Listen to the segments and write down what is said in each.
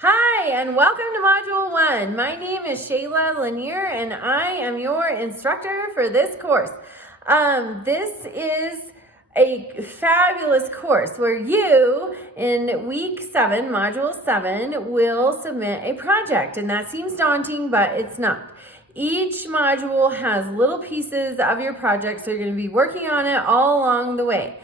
Hi, and welcome to Module 1. My name is Shayla Lanier, and I am your instructor for this course. This is a fabulous course where you, in week 7, Module 7, will submit a project. And that seems daunting, but it's not. Each module has little pieces of your project, so you're going to be working on it all along the way.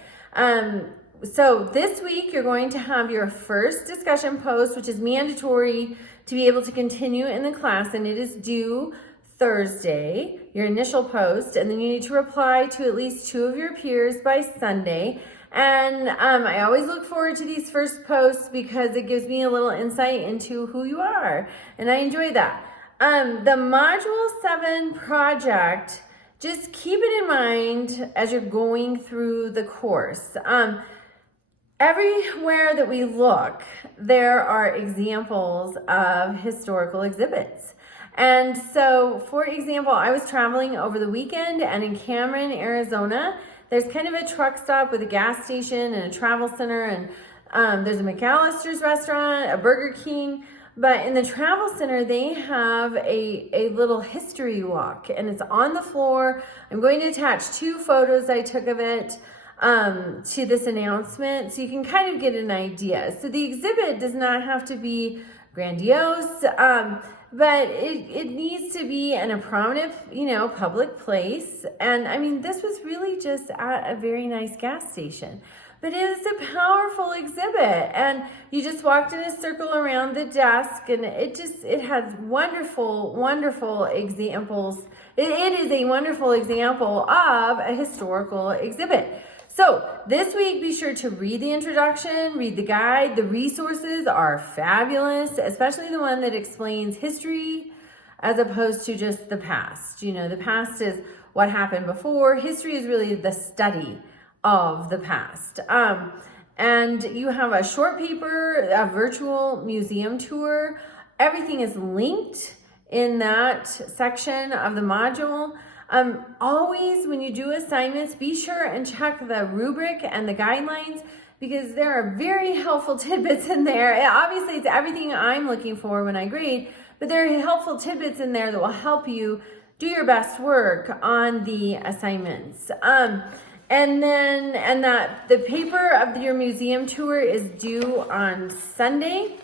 So this week, you're going to have your first discussion post, which is mandatory to be able to continue in the class, and it is due Thursday, your initial post, and then you need to reply to at least 2 of your peers by Sunday. And I always look forward to these first posts because it gives me a little insight into who you are, and I enjoy that. The Module 7 project, just keep it in mind as you're going through the course. Everywhere that we look, there are examples of historical exhibits. And so, for example, I was traveling over the weekend, and in Cameron, Arizona, there's kind of a truck stop with a gas station and a travel center, and there's a McAllister's restaurant, a Burger King. But in the travel center, they have a little history walk, and it's on the floor. I'm going to attach 2 photos I took of it to this announcement, so you can kind of get an idea. So the exhibit does not have to be grandiose, but it needs to be in a prominent, public place. And I mean, this was really just at a very nice gas station, but it is a powerful exhibit. And you just walked in a circle around the desk, and it has wonderful, wonderful examples. It is a wonderful example of a historical exhibit. So this week, be sure to read the introduction, read the guide. The resources are fabulous, especially the one that explains history as opposed to just the past. The past is what happened before. History is really the study of the past. And you have a short paper, a virtual museum tour. Everything is linked in that section of the module. Always, when you do assignments, be sure and check the rubric and the guidelines, because there are very helpful tidbits in there. Obviously, it's everything I'm looking for when I grade, but there are helpful tidbits in there that will help you do your best work on the assignments. And that the paper of your museum tour is due on Sunday.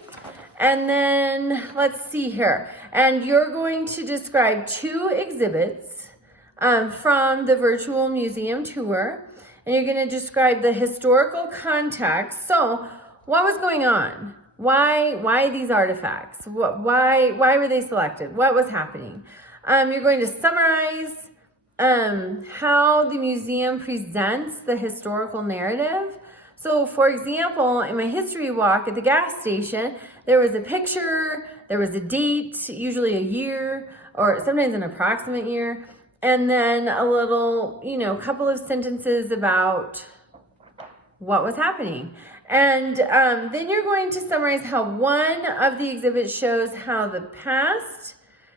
And then let's see here. And you're going to describe 2 exhibits from the virtual museum tour, and you're going to describe the historical context. So what was going on? Why these artifacts? Why were they selected? What was happening? You're going to summarize how the museum presents the historical narrative. So for example, in my history walk at the gas station, there was a picture, there was a date, usually a year, or sometimes an approximate year, and then a little, couple of sentences about what was happening. And then you're going to summarize how one of the exhibits shows how the past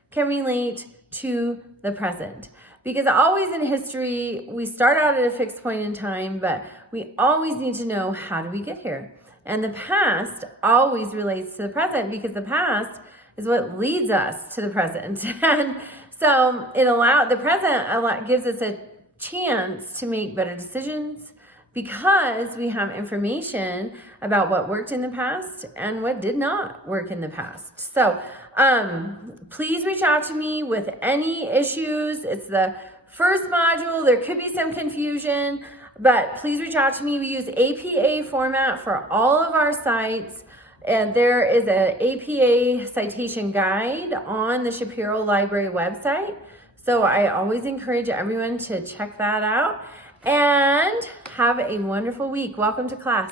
can relate to the present. Because always in history, we start out at a fixed point in time, but we always need to know, how do we get here? And the past always relates to the present, because the past is what leads us to the present. And so the present gives us a chance to make better decisions, because we have information about what worked in the past and what did not work in the past. So please reach out to me with any issues. It's the first module. There could be some confusion, but please reach out to me. We use APA format for all of our sites. And there is an APA citation guide on the Shapiro Library website. So I always encourage everyone to check that out. And have a wonderful week. Welcome to class.